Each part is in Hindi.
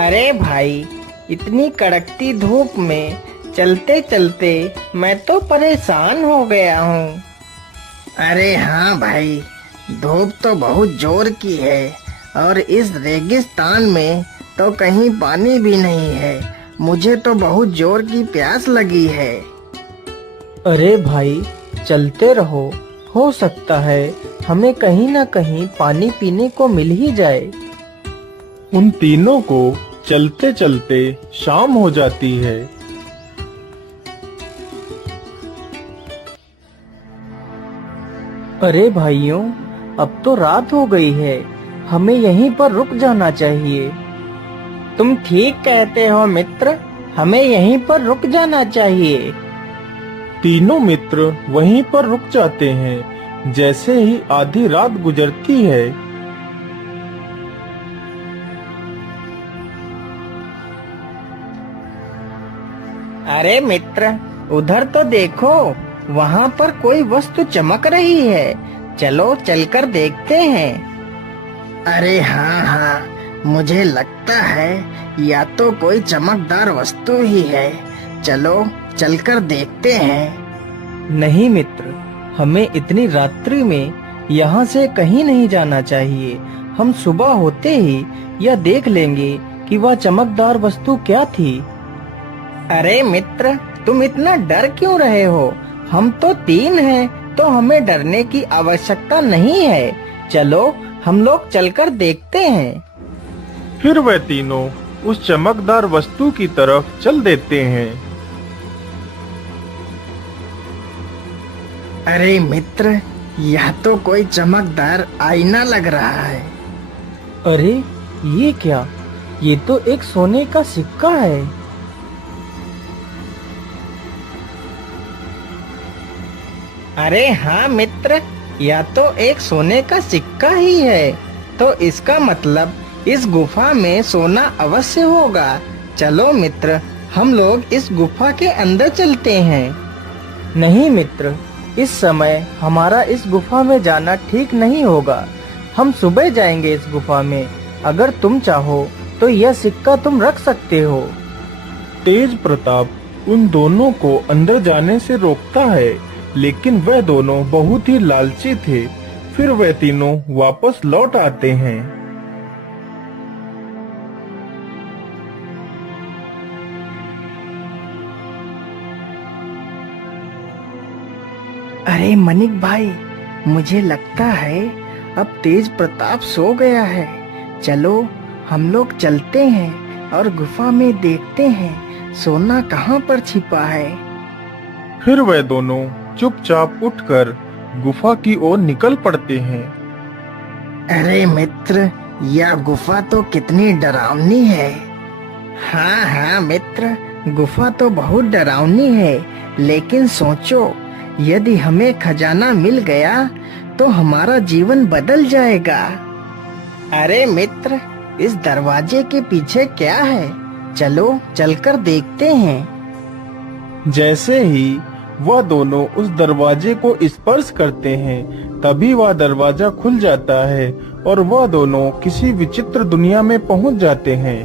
अरे भाई, इतनी कड़कती धूप में चलते चलते मैं तो परेशान हो गया हूँ। अरे हाँ भाई, धूप तो बहुत जोर की है और इस रेगिस्तान में तो कहीं पानी भी नहीं है। मुझे तो बहुत जोर की प्यास लगी है। अरे भाई, चलते रहो, हो सकता है हमें कहीं ना कहीं पानी पीने को मिल ही जाए। उन तीनों को चलते चलते शाम हो जाती है। अरे भाइयों, अब तो रात हो गई है, हमें यहीं पर रुक जाना चाहिए। तुम ठीक कहते हो मित्र, हमें यहीं पर रुक जाना चाहिए। तीनों मित्र वहीं पर रुक जाते हैं। जैसे ही आधी रात गुजरती है, अरे मित्र, उधर तो देखो, वहाँ पर कोई वस्तु चमक रही है। चलो चलकर देखते हैं। अरे हाँ हाँ, मुझे लगता है या तो कोई चमकदार वस्तु ही है। चलो चलकर देखते हैं। नहीं मित्र, हमें इतनी रात्रि में यहाँ से कहीं नहीं जाना चाहिए। हम सुबह होते ही यह देख लेंगे कि वह चमकदार वस्तु क्या थी। अरे मित्र, तुम इतना डर क्यों रहे हो? हम तो तीन हैं, तो हमें डरने की आवश्यकता नहीं है। चलो हम लोग चलकर देखते हैं। फिर वह तीनों उस चमकदार वस्तु की तरफ चल देते हैं। अरे मित्र, यह तो कोई चमकदार आईना लग रहा है। अरे ये क्या? ये तो एक सोने का सिक्का है। अरे हाँ मित्र, यह तो एक सोने का सिक्का ही है। तो इसका मतलब इस गुफा में सोना अवश्य होगा। चलो मित्र, हम लोग इस गुफा के अंदर चलते हैं। नहीं मित्र, इस समय हमारा इस गुफा में जाना ठीक नहीं होगा। हम सुबह जाएंगे इस गुफा में। अगर तुम चाहो तो यह सिक्का तुम रख सकते हो। तेज प्रताप उन दोनों को अंदर जाने से रोकता है, लेकिन वह दोनों बहुत ही लालची थे। फिर वह तीनों वापस लौट आते हैं। अरे मनिक भाई, मुझे लगता है अब तेज प्रताप सो गया है। चलो हम लोग चलते हैं और गुफा में देखते हैं सोना कहाँ पर छिपा है। फिर वह दोनों चुपचाप उठकर गुफा की ओर निकल पड़ते हैं। अरे मित्र, यह गुफा तो कितनी डरावनी है। हाँ हाँ मित्र, गुफा तो बहुत डरावनी है, लेकिन सोचो, यदि हमें खजाना मिल गया तो हमारा जीवन बदल जाएगा। अरे मित्र, इस दरवाजे के पीछे क्या है? चलो चलकर देखते हैं। जैसे ही वह दोनों उस दरवाजे को स्पर्श करते हैं, तभी वह दरवाजा खुल जाता है और वह दोनों किसी विचित्र दुनिया में पहुंच जाते हैं।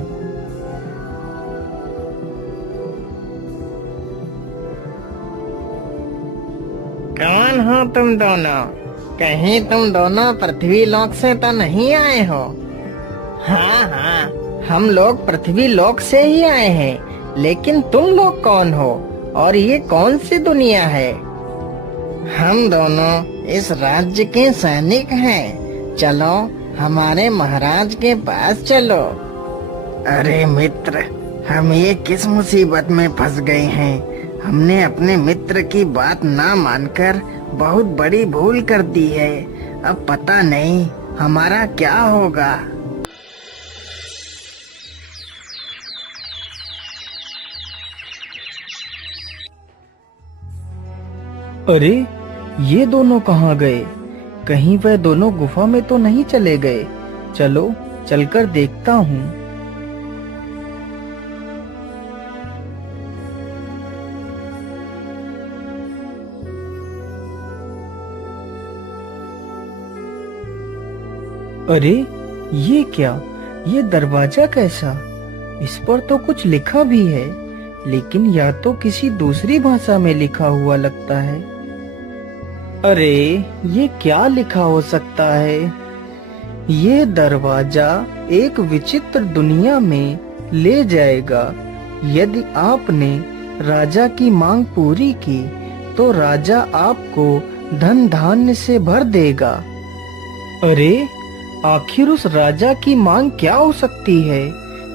कौन हो तुम दोनों? कहीं तुम दोनों पृथ्वी लोक से तो नहीं आए हो? हाँ हाँ, हम लोग पृथ्वी लोक से ही आए हैं, लेकिन तुम लोग कौन हो और ये कौन सी दुनिया है? हम दोनों इस राज्य के सैनिक हैं। चलो हमारे महाराज के पास चलो। अरे मित्र, हम ये किस मुसीबत में फंस गए हैं। हमने अपने मित्र की बात ना मानकर बहुत बड़ी भूल कर दी है। अब पता नहीं हमारा क्या होगा। अरे ये दोनों कहाँ गए? कहीं वह दोनों गुफा में तो नहीं चले गए? चलो चलकर देखता हूँ। अरे ये क्या? ये दरवाजा कैसा? इस पर तो कुछ लिखा भी है, लेकिन यह तो किसी दूसरी भाषा में लिखा हुआ लगता है। अरे ये क्या लिखा हो सकता है? ये दरवाजा एक विचित्र दुनिया में ले जाएगा। यदि आपने राजा की मांग पूरी की तो राजा आपको धन धान्य से भर देगा। अरे आखिर उस राजा की मांग क्या हो सकती है?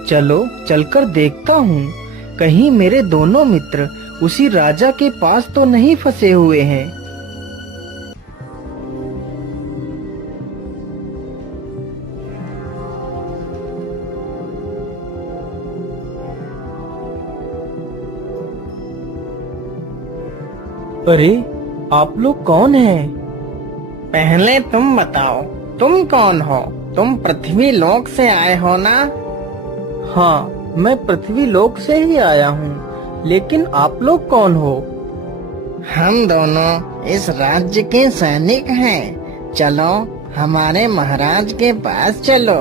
चलो चलकर देखता हूँ, कहीं मेरे दोनों मित्र उसी राजा के पास तो नहीं फंसे हुए हैं। अरे आप लोग कौन हैं? पहले तुम बताओ, तुम कौन हो? तुम पृथ्वी लोक से आए हो ना? हाँ, मैं पृथ्वी लोक से ही आया हूँ, लेकिन आप लोग कौन हो? हम दोनों इस राज्य के सैनिक हैं। चलो हमारे महाराज के पास चलो।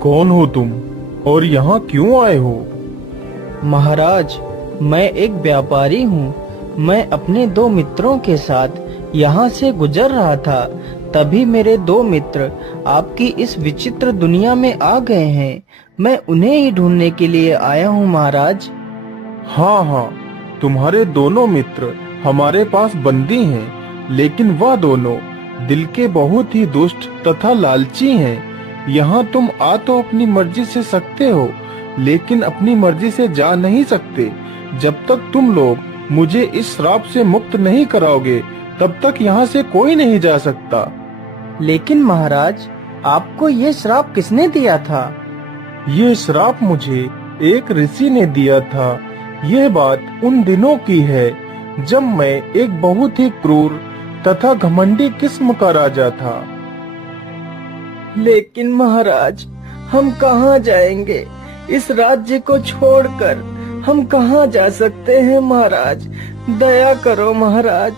कौन हो तुम और यहाँ क्यों आए हो? महाराज, मैं एक व्यापारी हूँ। मैं अपने दो मित्रों के साथ यहाँ से गुजर रहा था, तभी मेरे दो मित्र आपकी इस विचित्र दुनिया में आ गए हैं। मैं उन्हें ही ढूंढने के लिए आया हूँ महाराज। हाँ हाँ, तुम्हारे दोनों मित्र हमारे पास बंदी हैं, लेकिन वह दोनों दिल के बहुत ही दुष्ट तथा लालची हैं। यहाँ तुम आ तो अपनी मर्जी से सकते हो, लेकिन अपनी मर्जी से जा नहीं सकते। जब तक तुम लोग मुझे इस श्राप से मुक्त नहीं कराओगे, तब तक यहाँ से कोई नहीं जा सकता। लेकिन महाराज, आपको ये श्राप किसने दिया था? ये श्राप मुझे एक ऋषि ने दिया था। यह बात उन दिनों की है जब मैं एक बहुत ही क्रूर तथा घमंडी किस्म का राजा था। लेकिन महाराज, हम कहाँ जाएंगे? इस राज्य को छोड़कर हम कहाँ जा सकते हैं महाराज? दया करो महाराज,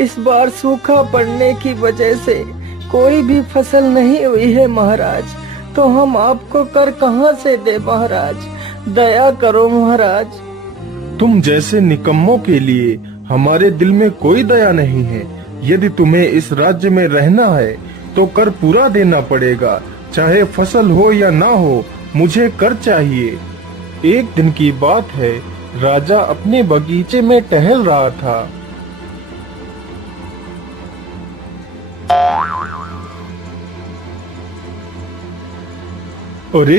इस बार सूखा पड़ने की वजह से कोई भी फसल नहीं हुई है महाराज, तो हम आपको कर कहाँ से दे महाराज? दया करो महाराज। तुम जैसे निकम्मों के लिए हमारे दिल में कोई दया नहीं है। यदि तुम्हें इस राज्य में रहना है तो कर पूरा देना पड़ेगा, चाहे फसल हो या ना हो, मुझे कर चाहिए। एक दिन की बात है, राजा अपने बगीचे में टहल रहा था। अरे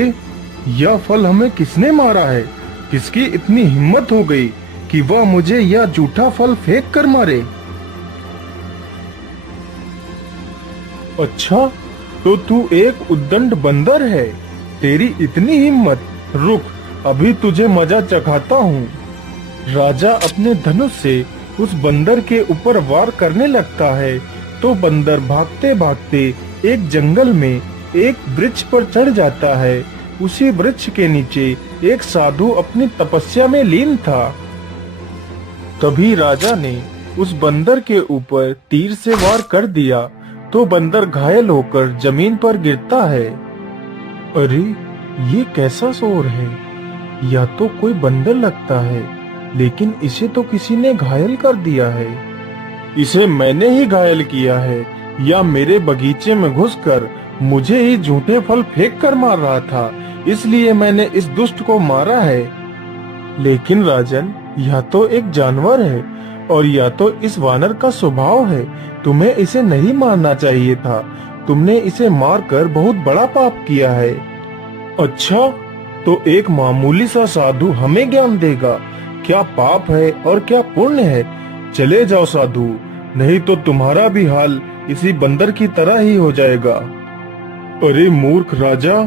यह फल हमें किसने मारा है? किसकी इतनी हिम्मत हो गई कि वह मुझे यह जूठा फल फेंक कर मारे? अच्छा, तो तू एक उद्दंड बंदर है। तेरी इतनी हिम्मत, रुक अभी तुझे मजा चखाता हूँ। राजा अपने धनुष से उस बंदर के ऊपर वार करने लगता है तो बंदर भागते भागते एक जंगल में एक वृक्ष पर चढ़ जाता है। उसी वृक्ष के नीचे एक साधु अपनी तपस्या में लीन था। तभी राजा ने उस बंदर के ऊपर तीर से वार कर दिया तो बंदर घायल होकर जमीन पर गिरता है। अरे ये कैसा शोर है? या तो कोई बंदर लगता है, लेकिन इसे तो किसी ने घायल कर दिया है। इसे मैंने ही घायल किया है, या मेरे बगीचे में घुसकर मुझे ही झूठे फल फेंक कर मार रहा था, इसलिए मैंने इस दुष्ट को मारा है। लेकिन राजन, यह तो एक जानवर है और यह तो इस वानर का स्वभाव है। तुम्हें इसे नहीं मारना चाहिए था। तुमने इसे मारकर बहुत बड़ा पाप किया है। अच्छा, तो एक मामूली सा साधु हमें ज्ञान देगा क्या पाप है और क्या पुण्य है? चले जाओ साधु, नहीं तो तुम्हारा भी हाल इसी बंदर की तरह ही हो जाएगा। अरे मूर्ख राजा,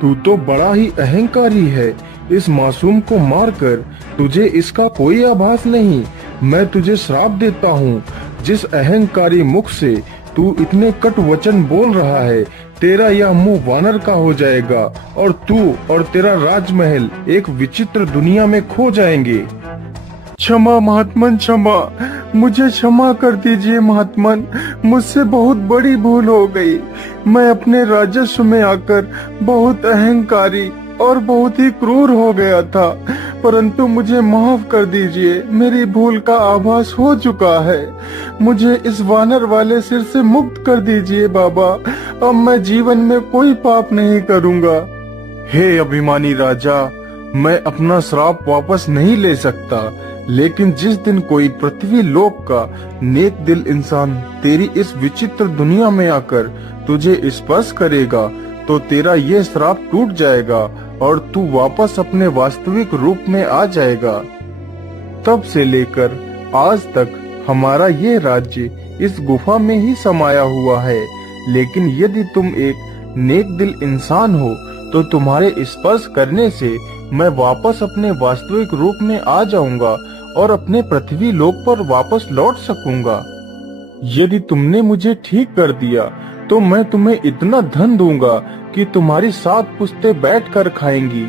तू तो बड़ा ही अहंकारी है। इस मासूम को मारकर तुझे इसका कोई आभास नहीं। मैं तुझे श्राप देता हूँ। जिस अहंकारी मुख से तू इतने कटु वचन बोल रहा है, तेरा यह मुंह वानर का हो जाएगा और तू और तेरा राजमहल एक विचित्र दुनिया में खो जाएंगे। क्षमा महात्मन, क्षमा, मुझे क्षमा कर दीजिए महात्मन, मुझसे बहुत बड़ी भूल हो गई। मैं अपने राजस्व में आकर बहुत अहंकारी और बहुत ही क्रूर हो गया था, परंतु मुझे माफ कर दीजिए, मेरी भूल का आभास हो चुका है। मुझे इस वानर वाले सिर से मुक्त कर दीजिए बाबा, अब मैं जीवन में कोई पाप नहीं करूँगा। हे अभिमानी राजा, मैं अपना श्राप वापस नहीं ले सकता, लेकिन जिस दिन कोई पृथ्वी लोक का नेक दिल इंसान तेरी इस विचित्र दुनिया में आकर तुझे स्पर्श करेगा तो तेरा ये श्राप टूट जाएगा और तू वापस अपने वास्तविक रूप में आ जाएगा। तब से लेकर आज तक हमारा ये राज्य इस गुफा में ही समाया हुआ है, लेकिन यदि तुम एक नेक दिल इंसान हो तो तुम्हारे स्पर्श करने से मैं वापस अपने वास्तविक रूप में आ जाऊंगा और अपने पृथ्वी लोक पर वापस लौट सकूंगा। यदि तुमने मुझे ठीक कर दिया तो मैं तुम्हें इतना धन दूंगा कि तुम्हारी 7 पुश्तें बैठकर खाएंगी।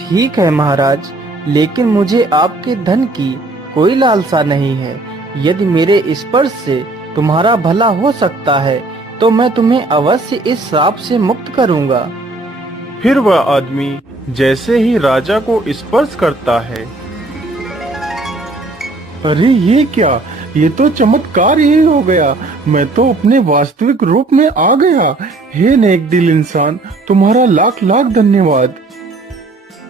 ठीक है महाराज, लेकिन मुझे आपके धन की कोई लालसा नहीं है। यदि मेरे स्पर्श से तुम्हारा भला हो सकता है तो मैं तुम्हें अवश्य इस श्राप से मुक्त करूंगा। फिर वह आदमी जैसे ही राजा को स्पर्श करता है, अरे ये क्या, ये तो चमत्कार ही हो गया, मैं तो अपने वास्तविक रूप में आ गया। हे नेक दिल इंसान, तुम्हारा लाख लाख धन्यवाद।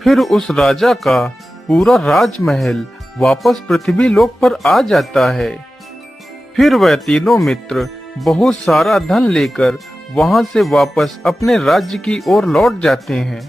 फिर उस राजा का पूरा राजमहल वापस पृथ्वी लोक पर आ जाता है। फिर वह तीनों मित्र बहुत सारा धन लेकर वहां से वापस अपने राज्य की ओर लौट जाते हैं।